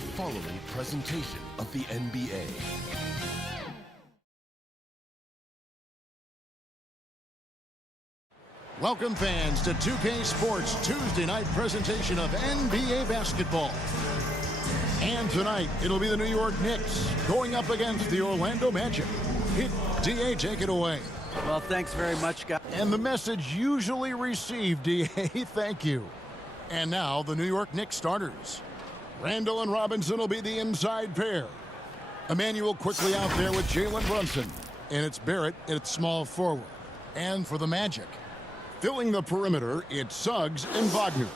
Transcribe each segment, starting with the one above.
the following presentation of the NBA. Welcome fans to 2K Sports Tuesday night presentation of NBA basketball. And tonight, it'll be the New York Knicks going up against the Orlando Magic. DA, take it away. Well, thanks very much, guys. And the message usually received, DA, thank you. And now, the New York Knicks starters. Randall and Robinson will be the inside pair. Emmanuel quickly out there with Jalen Brunson. And it's Barrett at small forward. And for the Magic, filling the perimeter, it's Suggs and Wagner.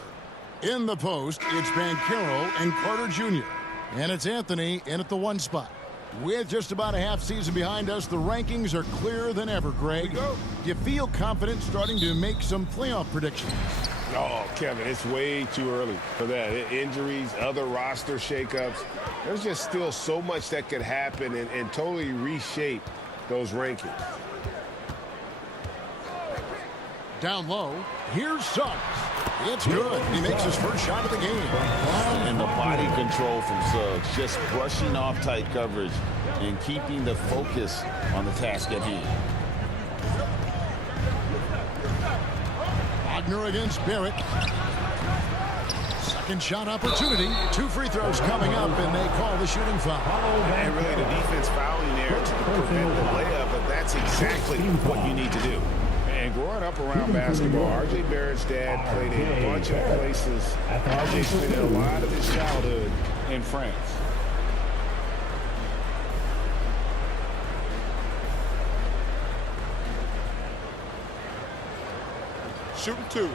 In the post, it's Banchero and Carter Jr. And it's Anthony in at the one spot. With just about a half season behind us, the rankings are clearer than ever, Greg. Do you feel confident starting to make some playoff predictions? Oh, Kevin, it's way too early for that. Injuries, other roster shakeups. There's just still so much that could happen and totally reshape those rankings. Down low, here's Suggs. It's good. He makes his first shot of the game. And the body control from Suggs, just brushing off tight coverage and keeping the focus on the task at hand. Wagner against Barrett. Second shot opportunity. 2 free throws coming up, and they call the shooting foul. And really the defense fouling there to prevent the layup, but that's exactly what you need to do. And growing up around basketball, R.J. Barrett's dad played in a bunch of places. R.J. spent a lot of his childhood in France. Shooting 2.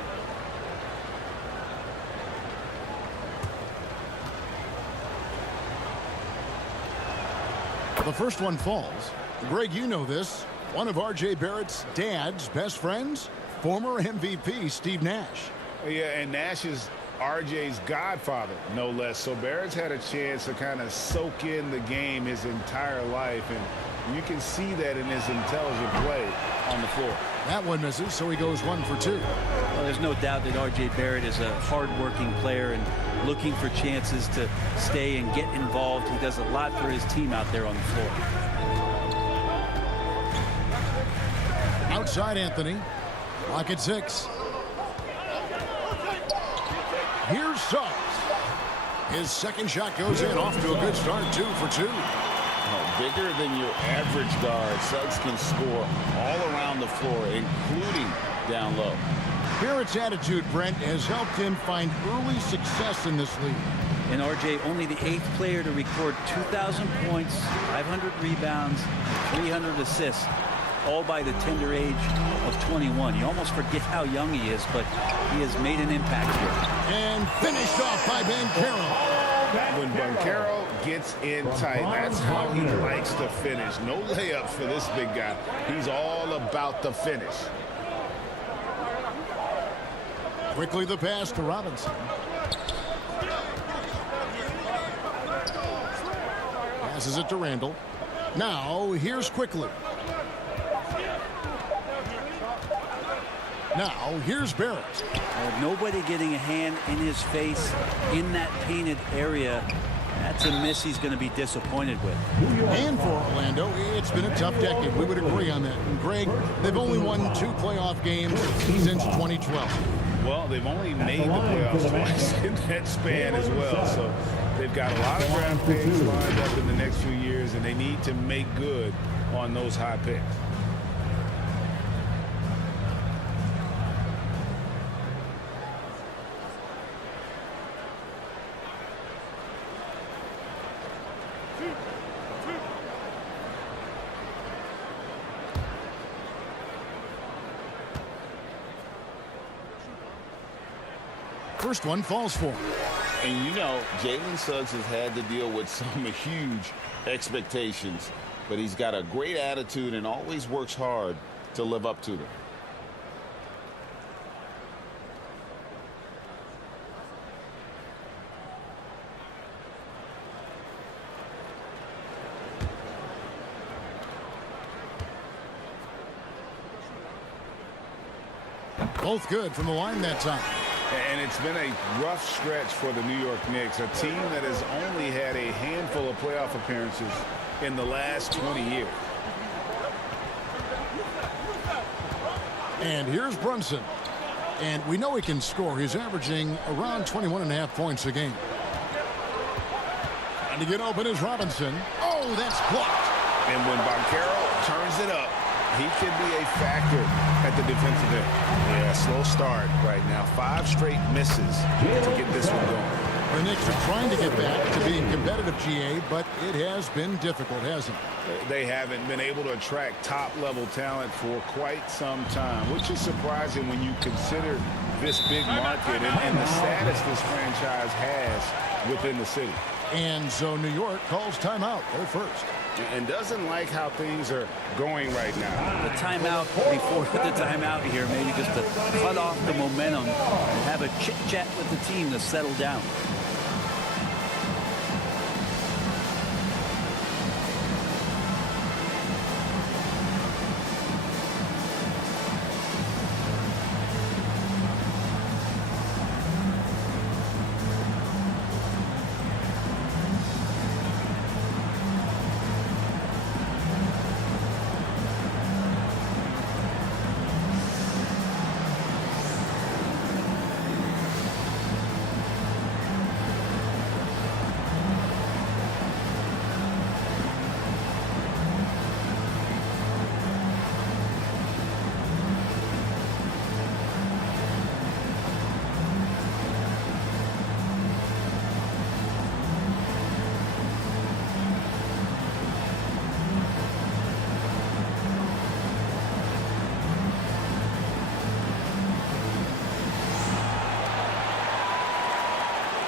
The first one falls. Greg, you know this. One of R.J. Barrett's dad's best friends, former MVP Steve Nash. Yeah, and Nash is R.J.'s godfather, no less. So Barrett's had a chance to kind of soak in the game his entire life, and you can see that in his intelligent play on the floor. That one misses, so he goes 1 for 2. Well, there's no doubt that R.J. Barrett is a hard-working player and looking for chances to stay and get involved. He does a lot for his team out there on the floor. Outside Anthony. Clock at 6. Here's Suggs. His second shot goes in, off to a good start, 2 for 2. Bigger than your average guard, Suggs can score all around the floor, including down low. Barrett's attitude, Brent, has helped him find early success in this league. And R.J. only the 8th player to record 2,000 points, 500 rebounds, 300 assists, all by the tender age of 21. You almost forget how young he is, but he has made an impact here. And finished off by Banchero. When Banchero gets in tight, that's how he likes to finish. No layups for this big guy. He's all about the finish. Quickly the pass to Robinson. Passes it to Randall. Now here's Quickly. Now here's Barrett. Nobody getting a hand in his face in that painted area. That's a miss he's going to be disappointed with. And for Orlando, it's been a tough decade. We would agree on that. And Greg, they've only won 2 playoff games since 2012. Well, they've only made the playoffs twice in that span as well. So they've got a lot of draft picks lined up in the next few years, and they need to make good on those high picks. First one falls for him. And you know, Jalen Suggs has had to deal with some huge expectations, but he's got a great attitude and always works hard to live up to them. Both good from the line that time. And it's been a rough stretch for the New York Knicks, a team that has only had a handful of playoff appearances in the last 20 years. And here's Brunson. And we know he can score. He's averaging around 21.5 points a game. And to get open is Robinson. Oh, that's blocked. And when Banchero turns it up, he can be a factor at the defensive end. Yeah, slow start right now. 5 straight misses to get this one going. The Knicks are trying to get back to being competitive, GA, but it has been difficult, hasn't it? They haven't been able to attract top-level talent for quite some time, which is surprising when you consider this big market and the status this franchise has within the city. And so New York calls timeout. They're first. And doesn't like how things are going right now. The timeout before the timeout here, maybe just to cut off the momentum and have a chit-chat with the team to settle down.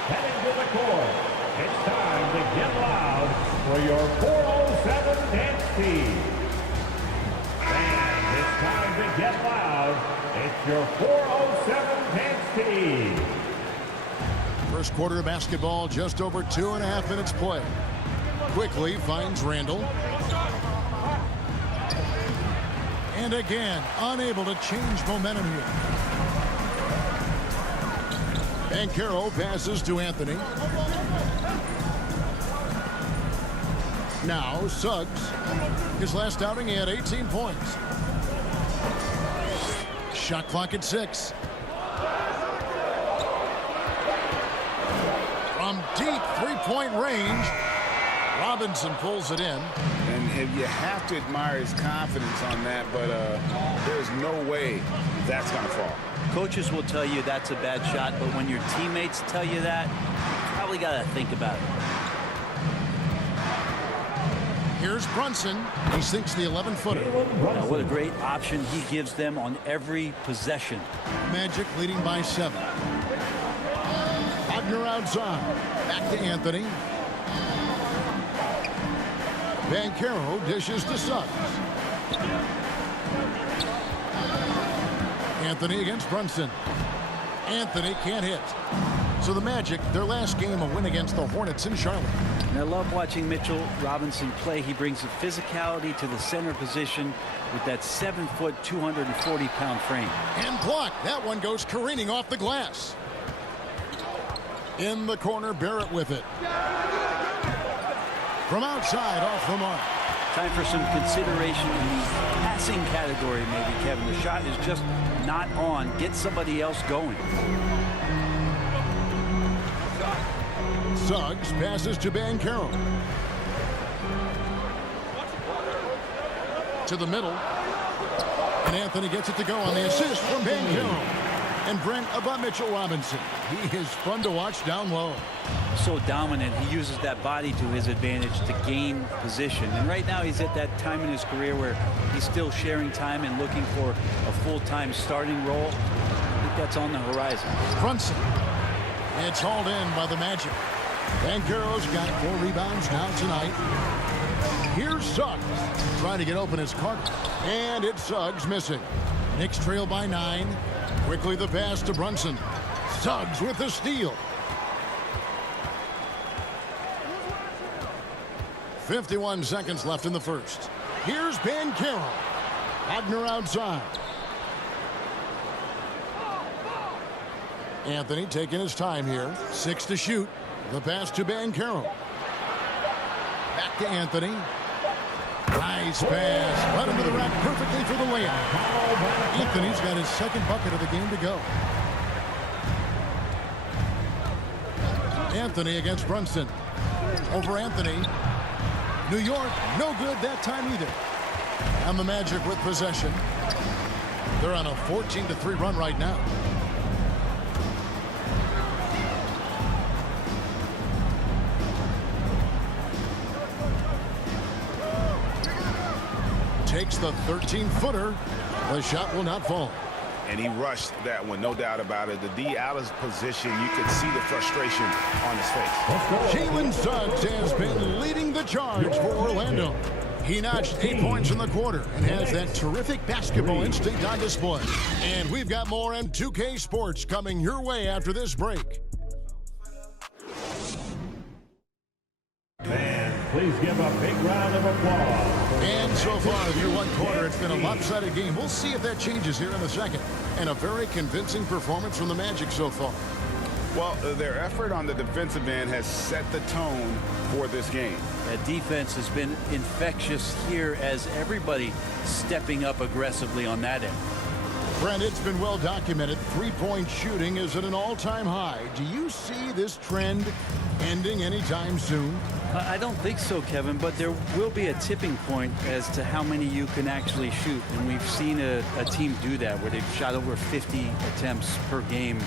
Heading to the court, it's time to get loud for your 407 dance team. Fans, it's time to get loud. It's your 407 dance team. First quarter of basketball, just over 2.5 minutes play. Quickly finds Randall. And again, unable to change momentum here. Banchero passes to Anthony. Now Suggs. His last outing, he had 18 points. Shot clock at 6. From deep three-point range, Robinson pulls it in. And you have to admire his confidence on that, but there's no way that's going to fall. Coaches will tell you that's a bad shot, but when your teammates tell you that, you probably got to think about it. Here's Brunson. He sinks the 11-footer. Now, what a great option he gives them on every possession. Magic leading by 7. Wagner outside. Back to Anthony. Banchero dishes to Suggs. Anthony against Brunson. Anthony can't hit. So the Magic, their last game, a win against the Hornets in Charlotte. And I love watching Mitchell Robinson play. He brings a physicality to the center position with that 7-foot, 240-pound frame. And blocked. That one goes careening off the glass. In the corner, Barrett with it. From outside, off the mark. Time for some consideration in the passing category, maybe, Kevin. The shot is just not on. Get somebody else going. Suggs passes to Banchero. To the middle. And Anthony gets it to go on the assist from Banchero. And Brent, about Mitchell Robinson. He is fun to watch down low. So dominant. He uses that body to his advantage to gain position. And right now he's at that time in his career where he's still sharing time and looking for a full-time starting role. I think that's on the horizon. Brunson. It's hauled in by the Magic. Banchero's got 4 rebounds now tonight. Here's Suggs trying to get open as Carter. And it's Suggs missing. Knicks trail by 9. Quickly the pass to Brunson. Suggs with the steal. 51 seconds left in the first. Here's Banchero. Wagner outside. Anthony taking his time here. 6 to shoot. The pass to Banchero. Back to Anthony. Nice pass. Right into the rack perfectly for the layup. Anthony's got his second bucket of the game to go. Anthony against Brunson. Over Anthony. New York, no good that time either. And the Magic with possession. They're on a 14-3 run right now. Takes the 13-footer. The shot will not fall. And he rushed that one, no doubt about it. The D out of position, you could see the frustration on his face. Jalen Suggs has been leading the charge for Orlando. He notched 8 points in the quarter and has that terrific basketball instinct on display. And we've got more M2K Sports coming your way after this break. And please give a big round of applause. And so far through one quarter, it's been a lopsided game. We'll see if that changes here in the second. And a very convincing performance from the Magic so far. Well, their effort on the defensive end has set the tone for this game. That defense has been infectious here as everybody stepping up aggressively on that end. Brent, it's been well documented. Three-point shooting is at an all-time high. Do you see this trend ending anytime soon? I don't think so, Kevin, but there will be a tipping point as to how many you can actually shoot. And we've seen a team do that where they've shot over 50 attempts per game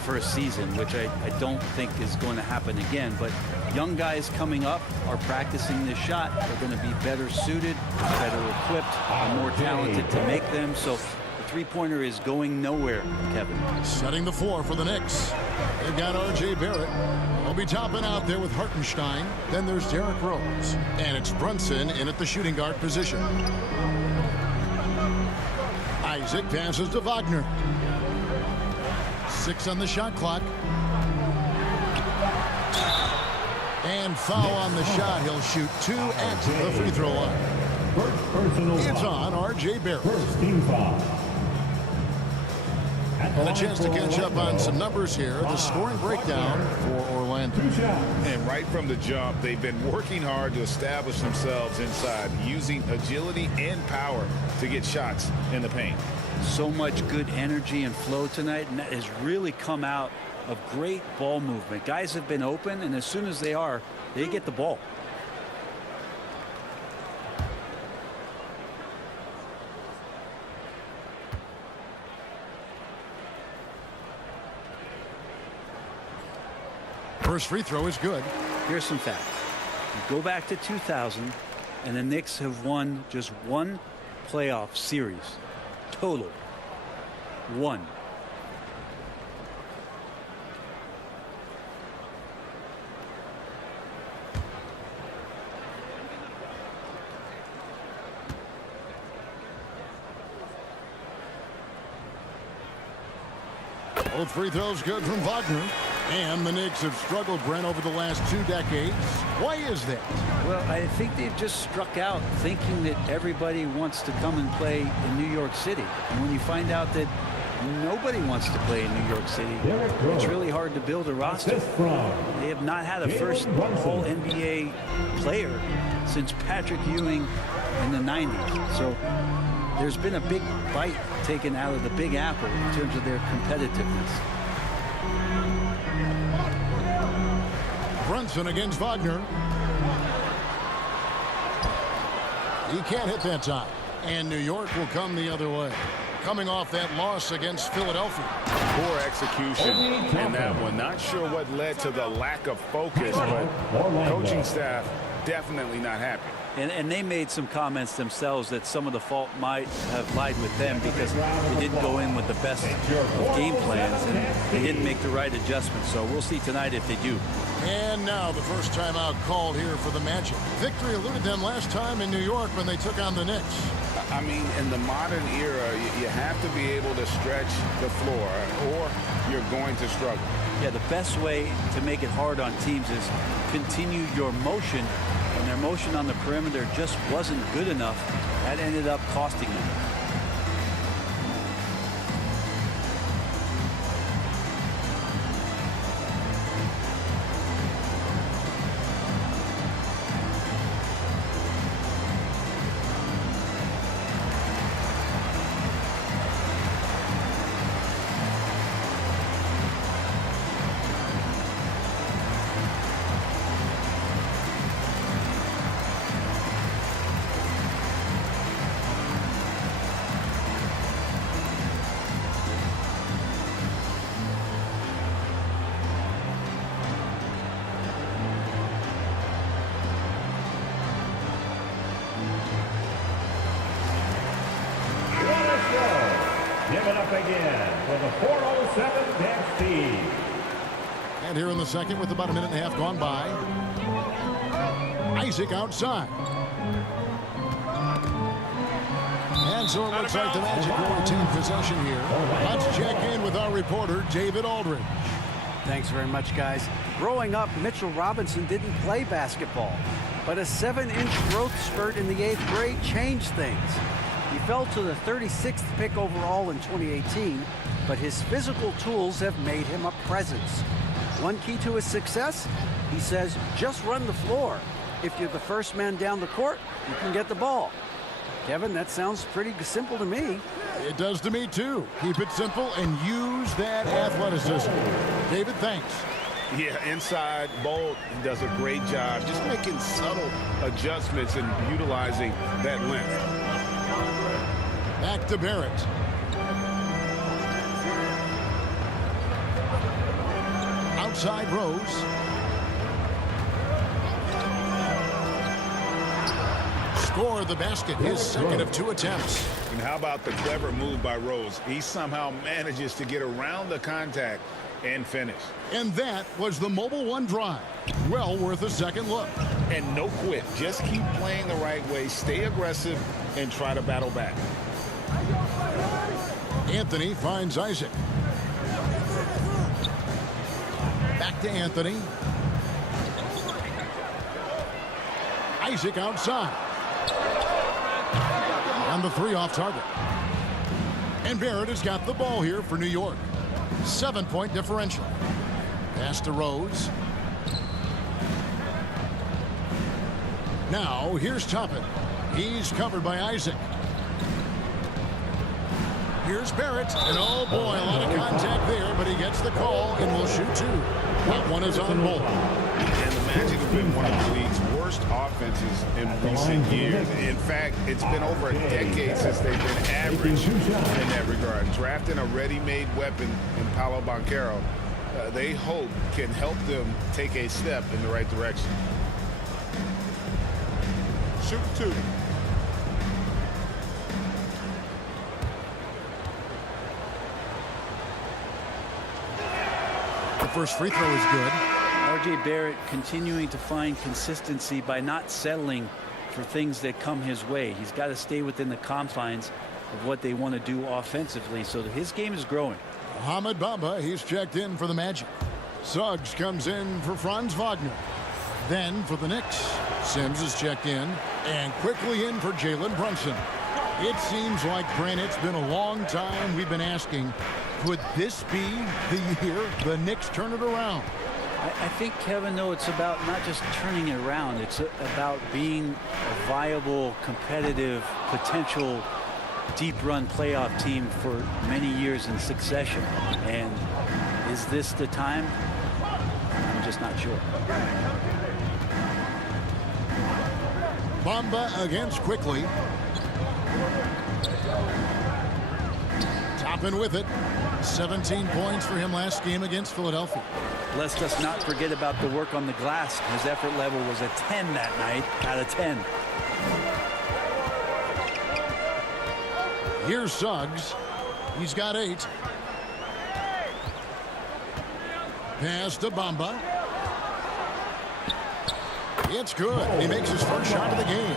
for a season, which I don't think is going to happen again. But young guys coming up are practicing this shot. They're going to be better suited, better equipped, and more talented to make them. So the three-pointer is going nowhere, Kevin. Setting the floor for the Knicks. They've got R.J. Barrett. They'll be topping out there with Hartenstein. Then there's Derrick Rose. And it's Brunson in at the shooting guard position. Isaac passes to Wagner. 6 on the shot clock. And foul on the shot. He'll shoot 2 at the free throw line. It's on R.J. Barrett. First team foul. And a chance to catch up on some numbers here. The scoring breakdown for Orlando. And right from the jump, they've been working hard to establish themselves inside, using agility and power to get shots in the paint. So much good energy and flow tonight, and that has really come out of great ball movement. Guys have been open, and as soon as they are, they get the ball. First free throw is good. Here's some facts. You go back to 2000, and the Knicks have won just one playoff series. Total. 1. Both free throws good from Wagner. And the Knicks have struggled, Brent, over the last 2 decades. Why is that? Well, I think they've just struck out thinking that everybody wants to come and play in New York City. And when you find out that nobody wants to play in New York City, it's really hard to build a roster. They have not had a first All-NBA player since Patrick Ewing in the 90s. So there's been a big bite taken out of the Big Apple in terms of their competitiveness. Brunson against Wagner. He can't hit that time. And New York will come the other way. Coming off that loss against Philadelphia. Poor execution in that one. Not sure what led to the lack of focus, but coaching staff definitely not happy. And they made some comments themselves that some of the fault might have lied with them because they didn't go in with the best of game plans and they didn't make the right adjustments. So we'll see tonight if they do. And now the first timeout called here for the Magic. Victory eluded them last time in New York when they took on the Knicks. I mean, in the modern era, you have to be able to stretch the floor or you're going to struggle. Yeah, the best way to make it hard on teams is continue your motion. And their motion on the perimeter just wasn't good enough. That ended up costing them. again for the 407 dance team. And here in the second with about a minute and a half gone by. Isaac outside. And so it looks like the Magic will retain possession here. Let's check in with our reporter, David Aldridge. Thanks very much, guys. Growing up, Mitchell Robinson didn't play basketball, but a 7-inch growth spurt in the 8th grade changed things. He fell to the 36th pick overall in 2018, but his physical tools have made him a presence. One key to his success, he says, just run the floor. If you're the first man down the court, you can get the ball. Kevin, that sounds pretty simple to me. It does to me, too. Keep it simple and use that athleticism. David, thanks. Yeah, inside, bold, he does a great job just making subtle adjustments and utilizing that length. Back to Barrett. Outside Rose. Score the basket, his second of 2 attempts. And how about the clever move by Rose? He somehow manages to get around the contact and finish. And that was the Mobile One drive. Well worth a second look. And no quit. Just keep playing the right way, stay aggressive, and try to battle back. Anthony finds Isaac. Back to Anthony. Isaac outside. And the 3 off target. And Barrett has got the ball here for New York. 7-point differential. Pass to Rose. Now here's Toppin. He's covered by Isaac. Here's Barrett. And oh boy, a lot of contact there, but he gets the call and will shoot 2. That one is on Bolt. And the Magic have been one of the league's worst offenses in recent years. In fact, it's been over a decade since they've been average in that regard. Drafting a ready-made weapon in Paolo Banchero, they hope can help them take a step in the right direction. Shoot 2. The first free throw is good. R.J. Barrett continuing to find consistency by not settling for things that come his way. He's got to stay within the confines of what they want to do offensively, so that his game is growing. Mohamed Bamba, he's checked in for the Magic. Suggs comes in for Franz Wagner. Then for the Knicks, Sims is checked in, and quickly in for Jalen Brunson. It seems like, Brent, it's been a long time we've been asking, could this be the year the Knicks turn it around? I think, Kevin, though, it's about not just turning it around. It's about being a viable, competitive, potential deep-run playoff team for many years in succession. And is this the time? I'm just not sure. Bamba against Quickly. Toppin with it. 17 points for him last game against Philadelphia. Let's just not forget about the work on the glass. His effort level was a 10 that night out of 10. Here's Suggs. He's got 8. Pass to Bamba. It's good. He makes his first shot of the game.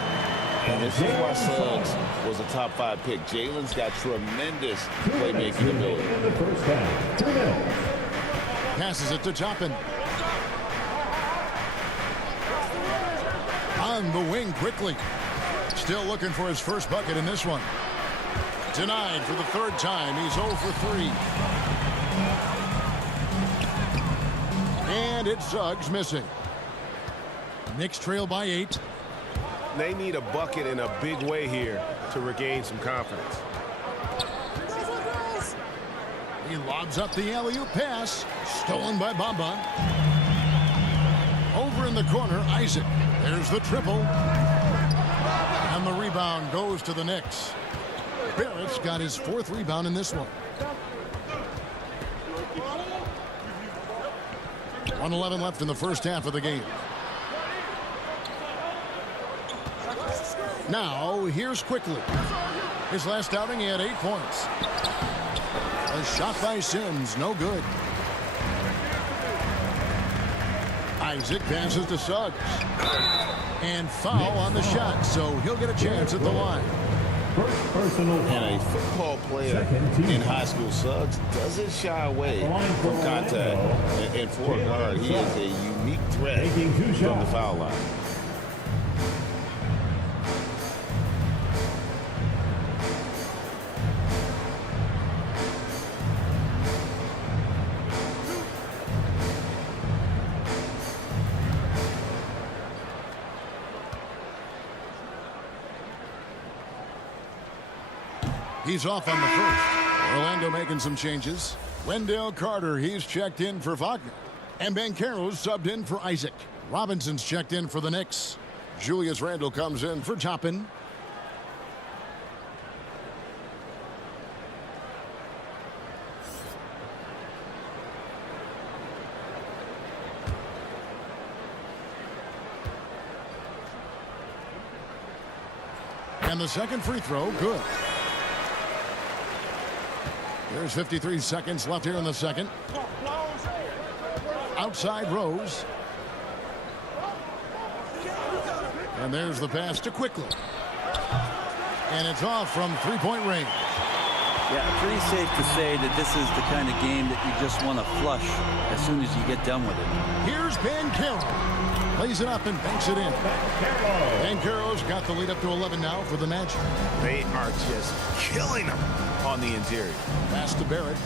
And this is why Suggs was a top 5 pick. Jalen's got tremendous playmaking ability. In the first half, 2 minutes. Passes it to Toppin. On the wing quickly. Still looking for his first bucket in this one. Denied for the 3rd time. He's 0 for 3. And it's Suggs missing. Knicks trail by 8. They need a bucket in a big way here to regain some confidence. He lobs up the alley-oop pass. Stolen by Bamba. Over in the corner, Isaac. There's the triple. And the rebound goes to the Knicks. Barrett's got his 4th rebound in this one. 1:11 left in the first half of the game. Now, here's Quickly. His last outing, he had 8 points. A shot by Sims, no good. Isaac passes to Suggs. And foul on the shot, so he'll get a chance at the line. First personal foul. And a football player in high school, Suggs, doesn't shy away from contact. And for a guard, he is a unique threat from the foul line. He's off on the first. Orlando making some changes. Wendell Carter, he's checked in for Wagner. And Banchero's subbed in for Isaac. Robinson's checked in for the Knicks. Julius Randle comes in for Toppin. And the second free throw, good. There's 53 seconds left here in the second. Outside Rose. And there's the pass to Quickly. And it's off from three-point range. Yeah, pretty safe to say that this is the kind of game that you just want to flush as soon as you get done with it. Here's Banchero. Plays it up and banks it in. Banchero's got the lead up to 11 now for the Magic. They are just killing them on the interior. Pass to Barrett.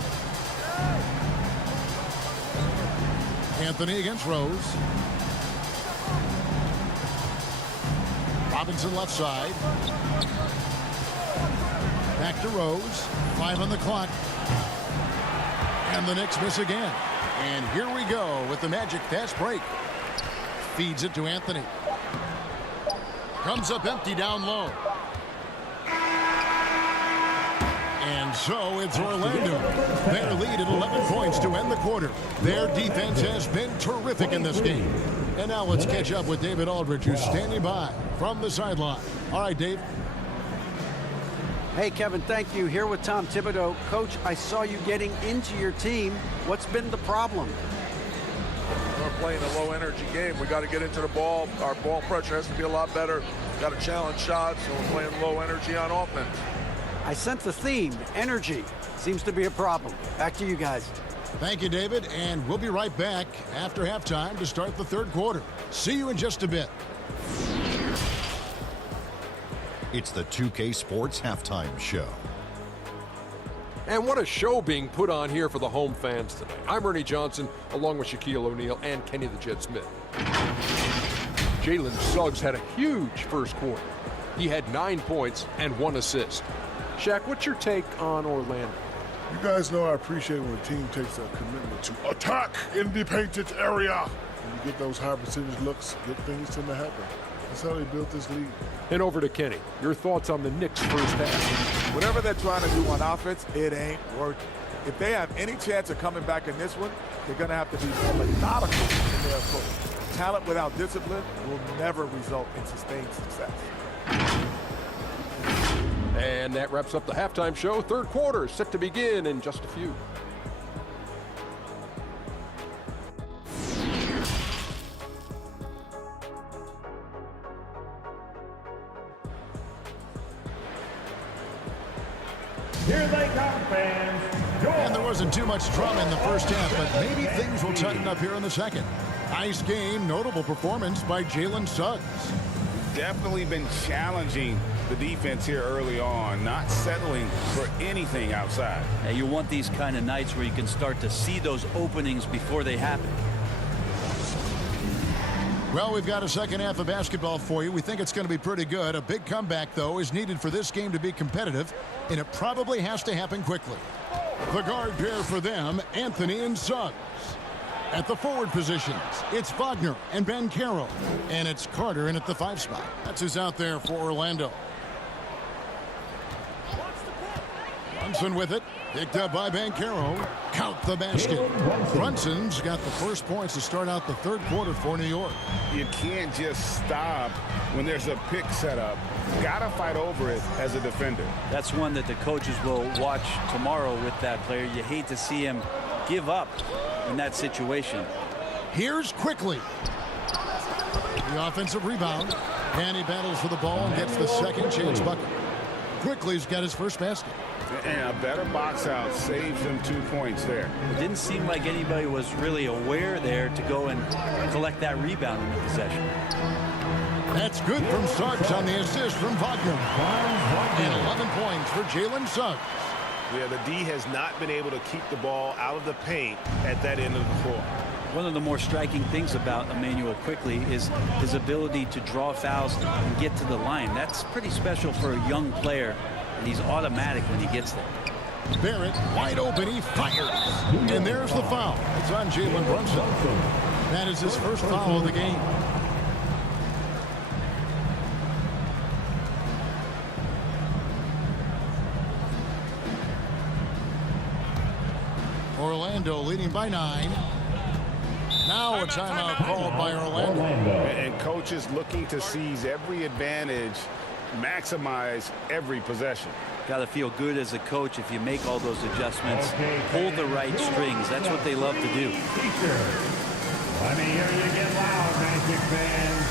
Anthony against Rose. Robinson left side. Back to Rose. 5 on the clock. And the Knicks miss again. And here we go with the Magic fast break. Feeds it to Anthony. Comes up empty down low. And so it's Orlando. Their lead at 11 points to end the quarter. Their defense has been terrific in this game. And now let's catch up with David Aldridge, who's standing by from the sideline. All right, Dave. Hey, Kevin, thank you. Here with Tom Thibodeau. Coach, I saw you getting into your team. What's been the problem? We're playing a low-energy game. We got to get into the ball. Our ball pressure has to be a lot better. Got to challenge shots, so we're playing low energy on offense. I sense the theme. Energy seems to be a problem. Back to you guys. Thank you, David, and we'll be right back after halftime to start the third quarter. See you in just a bit. It's the 2K Sports Halftime Show. And what a show being put on here for the home fans tonight. I'm Ernie Johnson, along with Shaquille O'Neal and Kenny the Jet Smith. Jalen Suggs had a huge first quarter. He had 9 points and 1 assist. Shaq, what's your take on Orlando? You guys know I appreciate when a team takes a commitment to attack in the painted area. When you get those high percentage looks, good things tend to happen. That's how they built this league. And over to Kenny. Your thoughts on the Knicks' first half? Whatever they're trying to do on offense, it ain't working. If they have any chance of coming back in this one, they're going to have to be more methodical in their approach. Talent without discipline will never result in sustained success. And that wraps up the halftime show. Third quarter is set to begin in just a few. Here they come, fans. And there wasn't too much drama in the first half, but maybe things will tighten up here in the second. Nice game, notable performance by Jalen Suggs. Definitely been challenging the defense here early on, not settling for anything outside. Now, you want these kind of nights where you can start to see those openings before they happen. Well, we've got a second half of basketball for you. We think it's going to be pretty good. A big comeback, though, is needed for this game to be competitive, and it probably has to happen quickly. The guard pair for them, Anthony and Suggs. At the forward positions, it's Wagner and Banchero, and it's Carter in at the 5 spot. That's who's out there for Orlando. Brunson with it. Picked up by Banchero. Count the basket. Brunson's got the first points to start out the third quarter for New York. You can't just stop when there's a pick set up. Got to fight over it as a defender. That's one that the coaches will watch tomorrow with that player. You hate to see him give up in that situation. Here's Quickly. The offensive rebound. And he battles for the ball and gets the second chance bucket. Quickly's got his first basket. And a better box out saves them 2 points there. It didn't seem like anybody was really aware there to go and collect that rebound in the possession. That's good from Suggs on the assist from Wagner. And 11 points for Jalen Suggs. Yeah, the D has not been able to keep the ball out of the paint at that end of the floor. One of the more striking things about Emmanuel Quickly is his ability to draw fouls and get to the line. That's pretty special for a young player, and he's automatic when he gets there. Barrett wide open, he fires. And there's the foul. It's on Jalen Brunson. That is his first foul of the game. Orlando leading by 9. Now a timeout called by Orlando. And coaches looking to seize every advantage, maximize every possession. Got to feel good as a coach if you make all those adjustments, pull the right strings. That's what they love to do. Let me hear you get loud, Magic fans.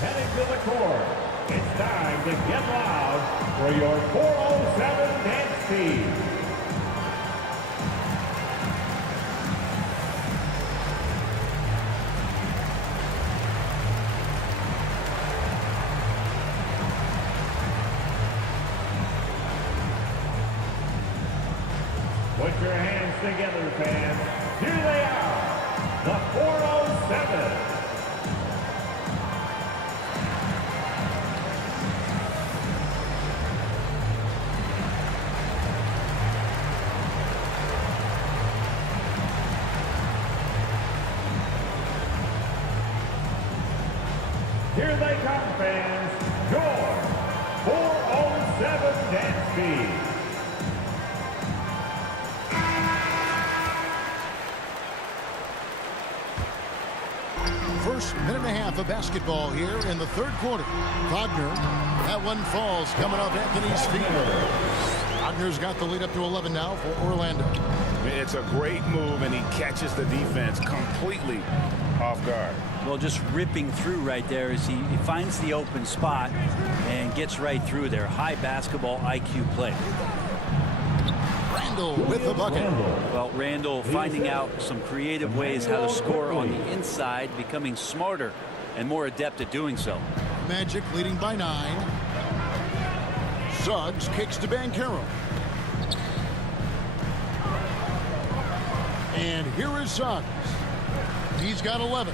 Heading to the court, it's time to get loud for your 407 dance team. Put your hands together, fans. Here they are, the 407. Here they come, fans. Your 407 dance team. First minute and a half of basketball here in the third quarter. Wagner, that one falls coming off Anthony's feet. Wagner's got the lead up to 11 now for Orlando. It's a great move, and he catches the defense completely off guard. Well, just ripping through right there as he finds the open spot and gets right through there. High basketball IQ play. Randall with the bucket. Well, Randall finding out some creative ways how to score on the inside, becoming smarter and more adept at doing so. Magic leading by 9. Suggs kicks to Banchero. And here is Suggs. He's got 11.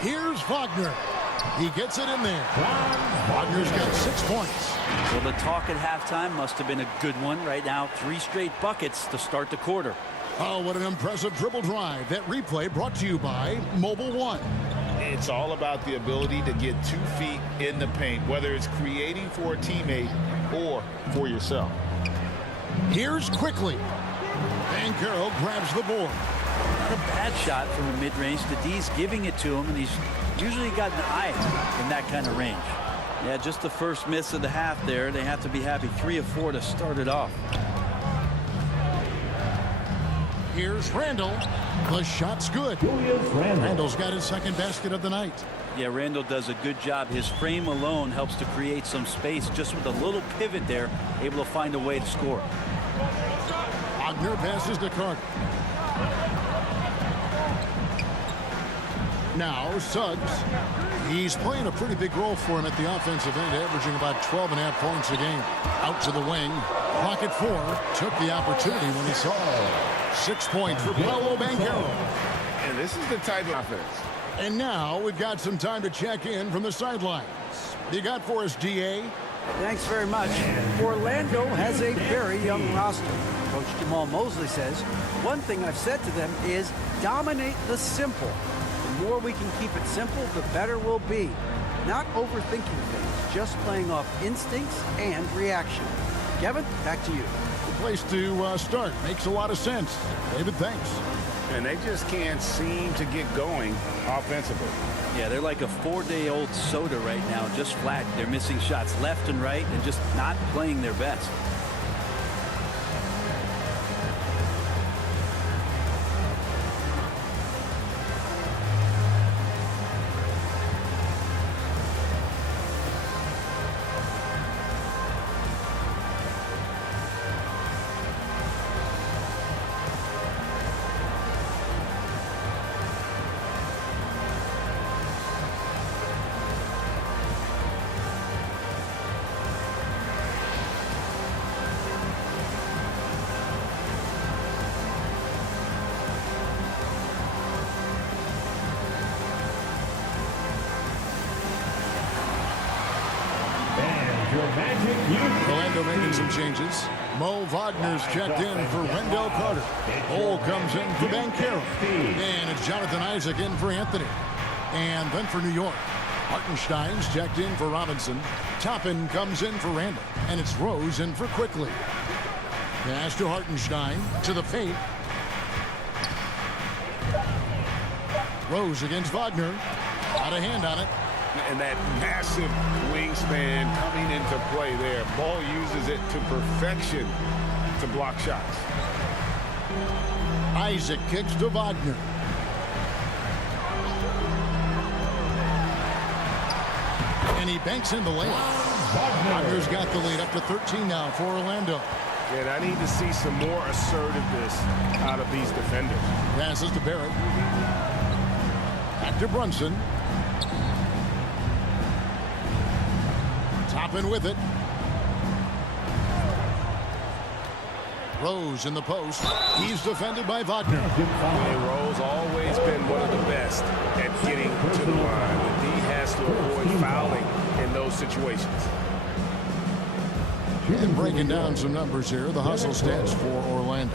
Here's Wagner. He gets it in there. Wagner's got 6 points. Well, the talk at halftime must have been a good one. Right now, 3 straight buckets to start the quarter. Oh, what an impressive dribble drive. That replay brought to you by Mobile One. It's all about the ability to get 2 feet in the paint, whether it's creating for a teammate or for yourself. Here's Quickly. Banchero grabs the board. Not a bad shot from the mid-range. The D's giving it to him, and he's usually got an eye in that kind of range. Yeah, just the first miss of the half there. They have to be happy. 3 of 4 to start it off. Here's Randall. The shot's good. Randall's got his second basket of the night. Yeah, Randall does a good job. His frame alone helps to create some space. Just with a little pivot there, able to find a way to score. Wagner passes to Carter. Now Suggs. He's playing a pretty big role for him at the offensive end, averaging about 12.5 points a game. Out to the wing. Pocket 4. Took the opportunity when he saw it. 6 points for Paolo Banchero. And this is the type of offense. And now we've got some time to check in from the sidelines. You got for us, DA? Thanks very much. Orlando has a very young roster. Coach Jamal Mosley says, one thing I've said to them is dominate the simple. The more we can keep it simple, the better we'll be. Not overthinking things, just playing off instincts and reaction. Kevin, back to you. The place to start. Makes a lot of sense. David, thanks. And they just can't seem to get going offensively. Yeah, they're like a 4-day-old soda right now, just flat. They're missing shots left and right and just not playing their best. Orlando making some changes. Mo Wagner's checked in for Wendell Carter. Cole comes in for Banchero. And it's Jonathan Isaac in for Anthony. And then for New York, Hartenstein's checked in for Robinson. Toppin comes in for Randall. And it's Rose in for Quickly. Pass to Hartenstein to the paint. Rose against Wagner. Got a hand on it. And that massive wingspan coming into play there. Ball uses it to perfection to block shots. Isaac kicks to Wagner. And he banks in the layup. Wagner's got the lead up to 13 now for Orlando. And I need to see some more assertiveness out of these defenders. Passes to Barrett. Back to Brunson. Toppin with it. Rose in the post. He's defended by Wagner. And Rose always been one of the best at getting to the line. But he has to avoid fouling in those situations. And breaking down some numbers here, the hustle stats for Orlando.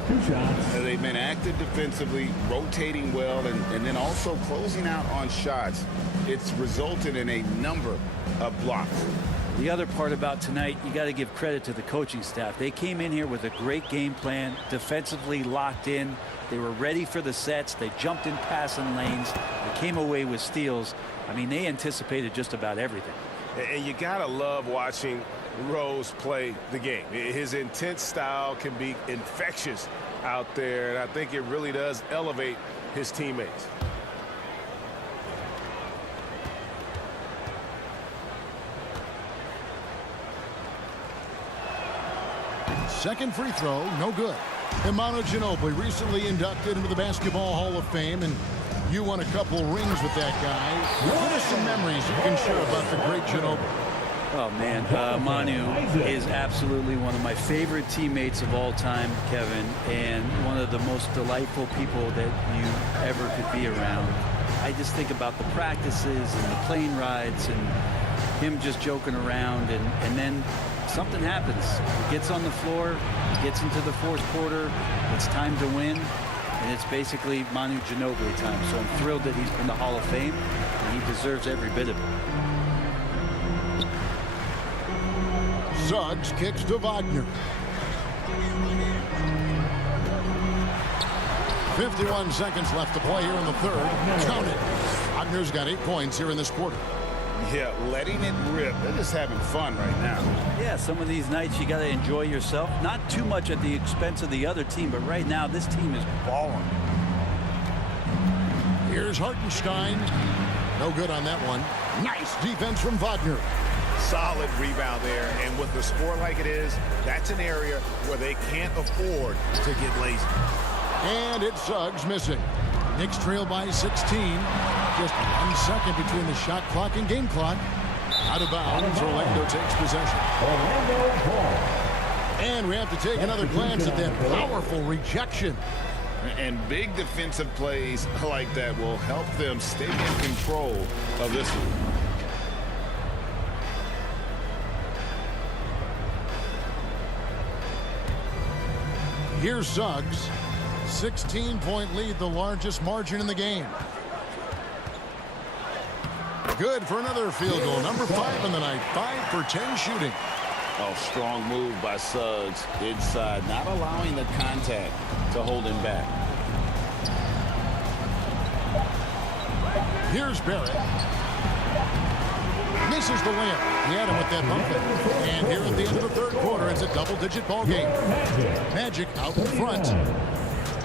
They've been active defensively, rotating well, and then also closing out on shots. It's resulted in a number of blocks. The other part about tonight, you got to give credit to the coaching staff. They came in here with a great game plan, defensively locked in. They were ready for the sets. They jumped in passing lanes. They came away with steals. I mean, they anticipated just about everything. And you got to love watching Rose play the game. His intense style can be infectious out there, and I think it really does elevate his teammates. Second free throw, no good. Imano Ginobili recently inducted into the Basketball Hall of Fame, and you won a couple rings with that guy. What are some memories you can share about the great Ginobili? Oh, man. Manu is absolutely one of my favorite teammates of all time, Kevin, and one of the most delightful people that you ever could be around. I just think about the practices and the plane rides and him just joking around, and then something happens. He gets on the floor, gets into the fourth quarter, it's time to win, and it's basically Manu Ginobili time. So I'm thrilled that he's in the Hall of Fame, and he deserves every bit of it. Suggs kicks to Wagner. 51 seconds left to play here in the third. Count it. Wagner's got 8 points here in this quarter. Yeah, letting it rip. They're just having fun right now. Yeah, some of these nights you got to enjoy yourself. Not too much at the expense of the other team, but right now this team is balling. Here's Hartenstein. No good on that one. Nice defense from Wagner. Solid rebound there, and with the score like it is, that's an area where they can't afford to get lazy. And it's Suggs missing. Knicks trail by 16. Just 1 second between the shot clock and game clock. Out of bounds, Orlando takes possession. And we have to take another glance at that powerful rejection. And big defensive plays like that will help them stay in control of this one. Here's Suggs. 16-point lead, the largest margin in the game. Good for another field goal. Number 5 in the night. 5 for 10 shooting. Oh, strong move by Suggs inside, not allowing the contact to hold him back. Here's Barrett. Misses the layup. He had him with that bump fake. And here at the end of the third quarter, it's a double-digit ball game. Magic out in front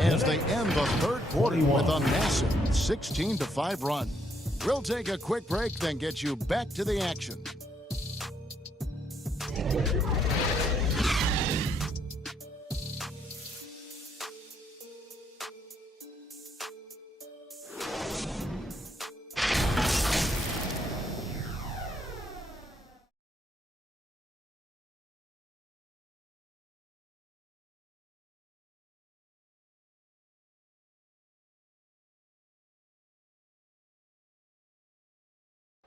as they end the third quarter with a massive 16-5 run. We'll take a quick break, then get you back to the action.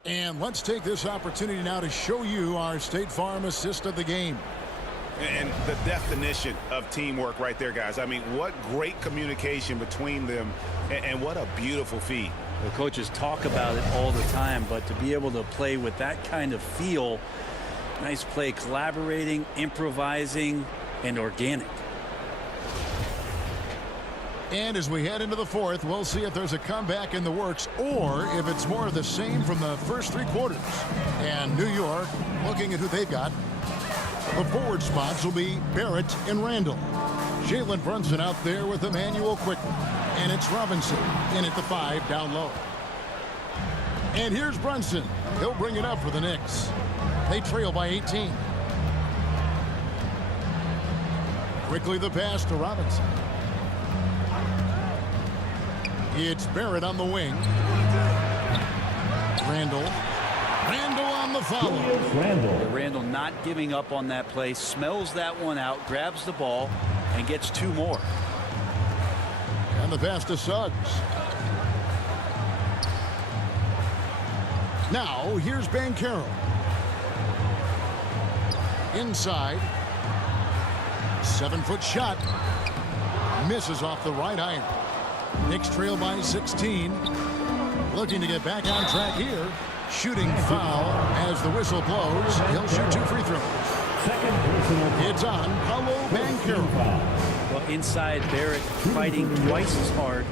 And let's take this opportunity now to show you our State Farm assist of the game. And the definition of teamwork right there, guys. I mean, what great communication between them, and what a beautiful feed. The coaches talk about it all the time, but to be able to play with that kind of feel, nice play, collaborating, improvising, and organic. And as we head into the fourth, we'll see if there's a comeback in the works or if it's more of the same from the first 3 quarters. And New York, looking at who they've got, the forward spots will be Barrett and Randall. Jalen Brunson out there with Emmanuel quickly. And it's Robinson in at the 5 down low. And here's Brunson. He'll bring it up for the Knicks. They trail by 18. Quickly the pass to Robinson. It's Barrett on the wing. Randall on the follow. Randall not giving up on that play, smells that one out, grabs the ball, and gets 2 more. And the pass to Suggs. Now, here's Banchero. Inside. 7-foot shot. Misses off the right iron. Knicks trail by 16. Looking to get back on track here. Shooting foul as the whistle blows. He'll shoot 2 free throws. It's on Paolo Banchero. Well, inside, Barrett fighting twice as hard,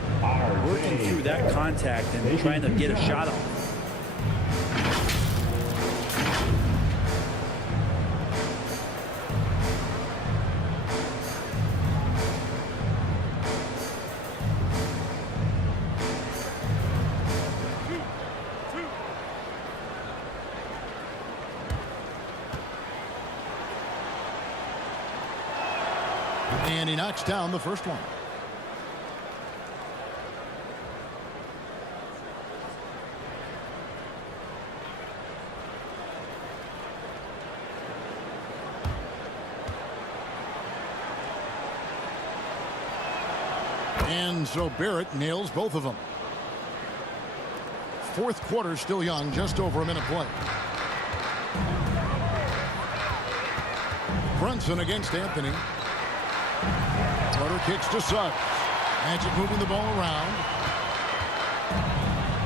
working through that contact and trying to get a shot off. And he knocks down the first one. And so Barrett nails both of them. Fourth quarter still young, just over a minute play. Brunson against Anthony. Carter kicks to Suggs. Magic moving the ball around.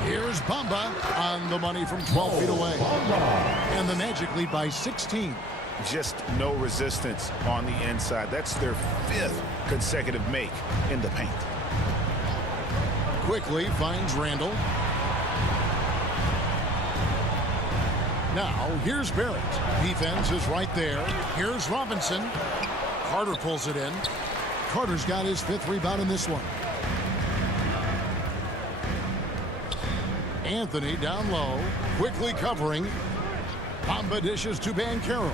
Here's Bamba on the money from 12 feet away. And the Magic lead by 16. Just no resistance on the inside. That's their 5th consecutive make in the paint. Quickly finds Randall. Now, here's Barrett. Defense is right there. Here's Robinson. Carter pulls it in. Carter's got his 5th rebound in this one. Anthony down low. Quickly covering. Bamba dishes to Banchero.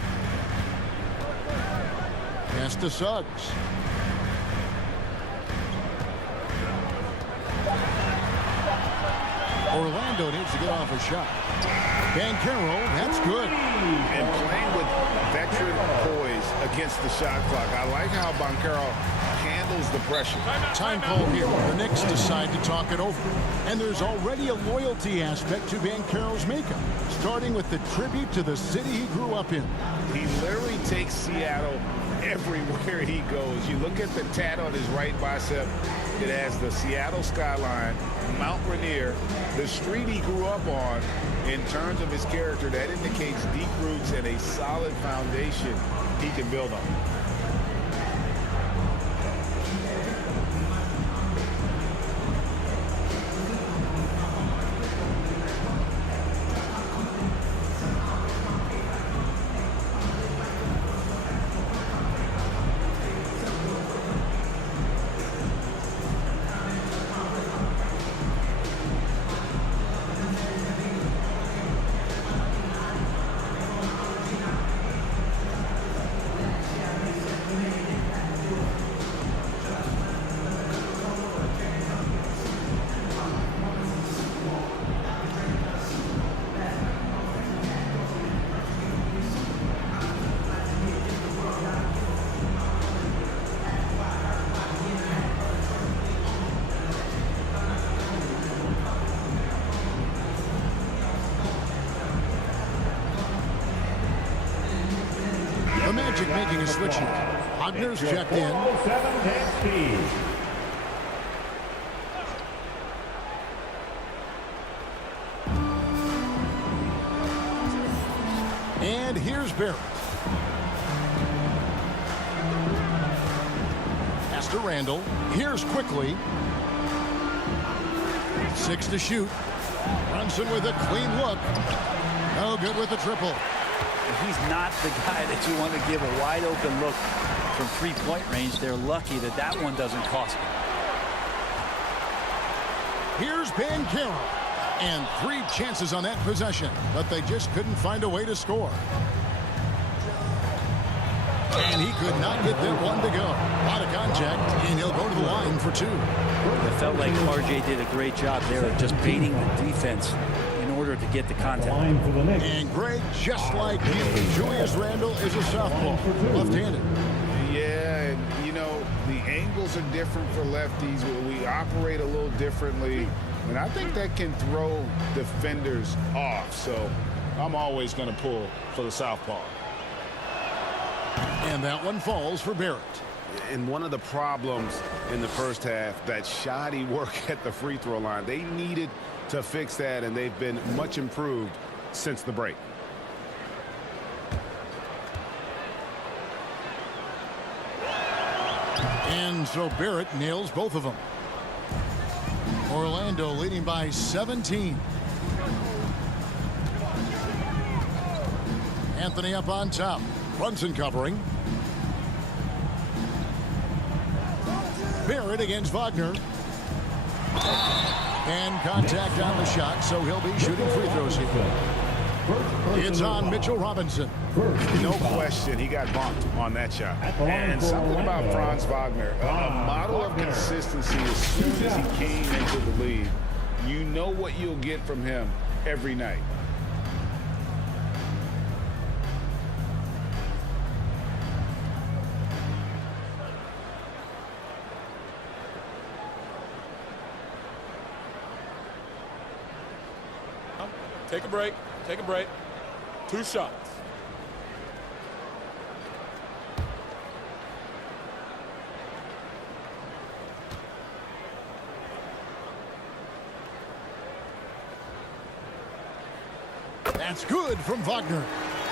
Pass to Suggs. Orlando needs to get off a shot. Banchero, that's good. And playing with veteran poise against the shot clock. I like how Banchero handles the pressure. Time call here. The Knicks decide to talk it over. And there's already a loyalty aspect to Banchero's makeup, starting with the tribute to the city he grew up in. He literally takes Seattle everywhere he goes. You look at the tat on his right bicep. It has the Seattle skyline, Mount Rainier, the street he grew up on. In terms of his character, that indicates deep roots and a solid foundation he can build on. The Magic making a switch here. Wagner's checked in. 407 10 speed. And here's Barrett. Pass to Randall. Here's quickly. 6 to shoot. Brunson with a clean look. No good with the triple. He's not the guy that you want to give a wide open look from three-point range. They're lucky that that one doesn't cost them. Here's Banchero. And 3 chances on that possession, but they just couldn't find a way to score. And he could not get that one to go. A lot of contact, and he'll go to the line for 2. It felt like RJ did a great job there of just baiting the defense in order to get the contact. And Greg, just like you, Julius Randle is a southpaw, left-handed. Yeah, and you know, the angles are different for lefties. We operate a little differently, and I think that can throw defenders off. So I'm always going to pull for the southpaw. And that one falls for Barrett. And one of the problems in the first half, that shoddy work at the free throw line. They needed to fix that, and they've been much improved since the break. And so Barrett nails both of them. Orlando leading by 17. Anthony up on top. Brunson covering. Barrett against Wagner. And contact on the shot, so he'll be shooting free throws here. It's on Mitchell Robinson. No question, he got bumped on that shot. And something about Franz Wagner, a model of consistency as soon as he came into the league. You know what you'll get from him every night. Take a break. Take a break. 2 shots. That's good from Wagner.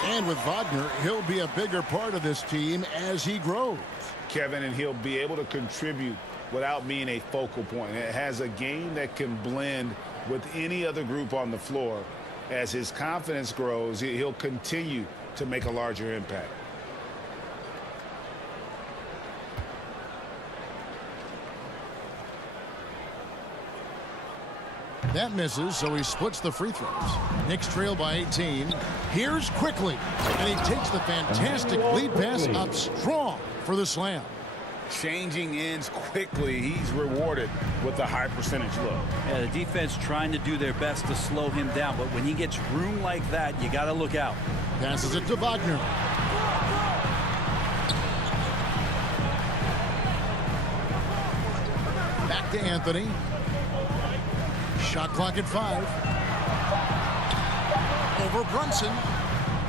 And with Wagner, he'll be a bigger part of this team as he grows. Kevin, and he'll be able to contribute without being a focal point. It has a game that can blend with any other group on the floor. As his confidence grows, he'll continue to make a larger impact. That misses, so he splits the free throws. Knicks trail by 18. Here's quickly, and he takes the fantastic lead pass up strong for the slam. Changing ends quickly. He's rewarded with a high percentage look. Yeah, the defense trying to do their best to slow him down, but when he gets room like that, you got to look out. Passes it to Wagner. Back to Anthony. Shot clock at 5. Over Brunson.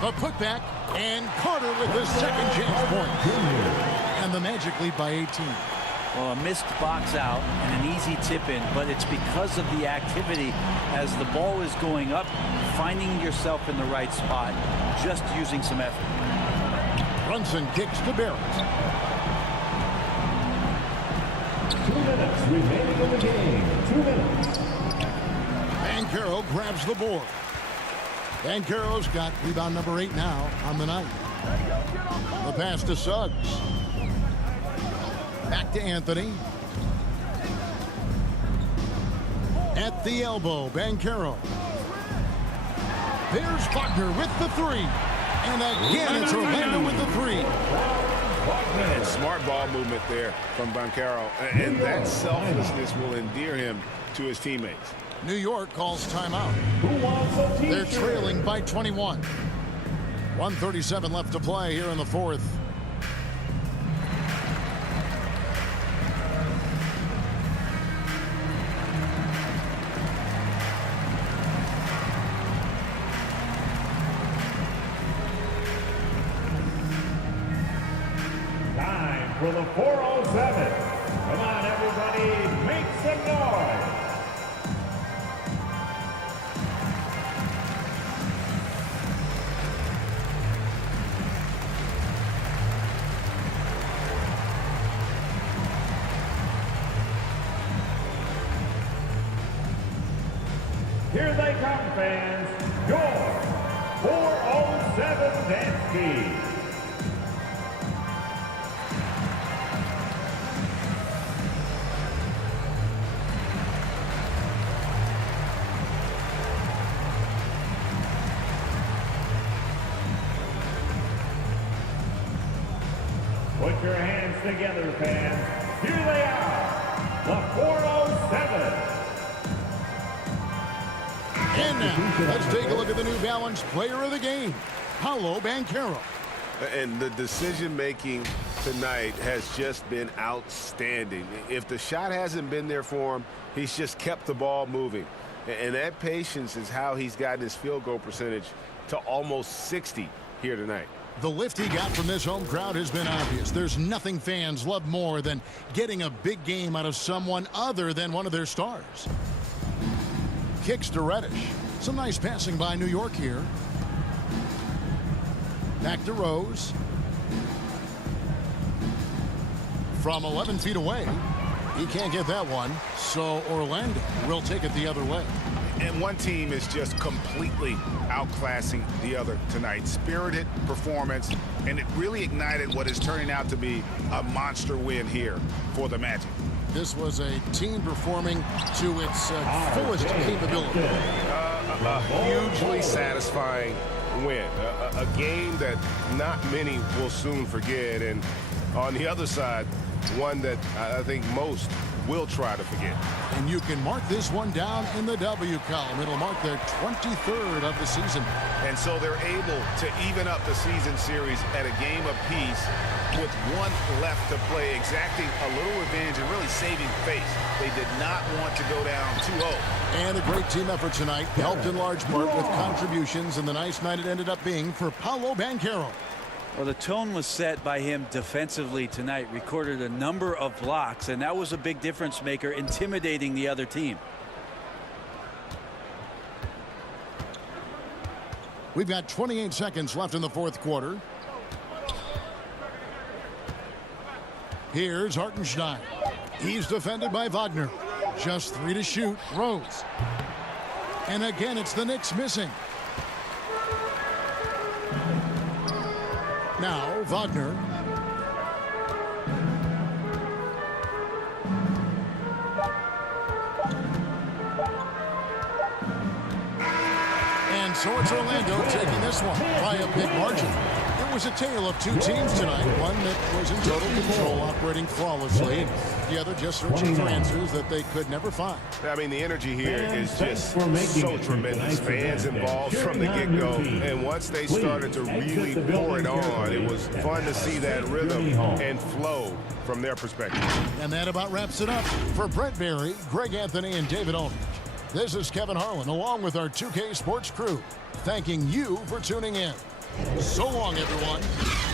The putback, and Carter with his second chance point. And the Magic lead by 18. Well, a missed box out and an easy tip in, but it's because of the activity as the ball is going up, finding yourself in the right spot, just using some effort. Brunson kicks to Barrett. 2 minutes remaining in the game. 2 minutes. Banchero grabs the board. Banchero's got rebound number 8 now on the night. The pass to Suggs. Back to Anthony. At the elbow, Banchero. There's Wagner with the 3. And again, it's Orlando with the 3. And smart ball movement there from Banchero. And that selflessness will endear him to his teammates. New York calls timeout. They're trailing by 21. 1:37 left to play here in the fourth. Time for the 407. Come on, everybody, make some noise. Here they come, fans. Your 407 dance team. Put your hands together, fans. Here they are, the 407. And now, let's take a look at the New Balance player of the game, Paolo Banchero. And the decision-making tonight has just been outstanding. If the shot hasn't been there for him, he's just kept the ball moving. And that patience is how he's gotten his field goal percentage to almost 60 here tonight. The lift he got from this home crowd has been obvious. There's nothing fans love more than getting a big game out of someone other than one of their stars. Kicks to Reddish. Some nice passing by New York here. Back to Rose. From 11 feet away. He can't get that one, so Orlando will take it the other way. And one team is just completely outclassing the other tonight. Spirited performance, and it really ignited what is turning out to be a monster win here for the Magic. This was a team performing to its fullest capability. A hugely satisfying win. A game that not many will soon forget. And on the other side, one that I think most will try to forget. And you can mark this one down in the W column. It'll mark their 23rd of the season. And so they're able to even up the season series at a game apiece with one left to play, exacting a little revenge and really saving face. They did not want to go down 2-0. And a great team effort tonight, helped in large part with contributions, and the nice night it ended up being for Paolo Banchero. Well, the tone was set by him defensively tonight. Recorded a number of blocks, and that was a big difference maker, intimidating the other team. We've got 28 seconds left in the fourth quarter. Here's Hartenstein. He's defended by Wagner. Just 3 to shoot. Rose. And again, it's the Knicks missing. Now, Wagner. And so it's Orlando taking this one by a big margin. It was a tale of two teams tonight. One that was in total control, operating flawlessly, and the other just searching for answers that they could never find. I mean, the energy here is just so tremendous. Fans involved from the get-go. And once they started to really pour it on, it was fun to see that rhythm and flow from their perspective. And that about wraps it up. For Brett Berry, Greg Anthony, and David Aldridge, this is Kevin Harlan along with our 2K Sports crew, thanking you for tuning in. So long, everyone.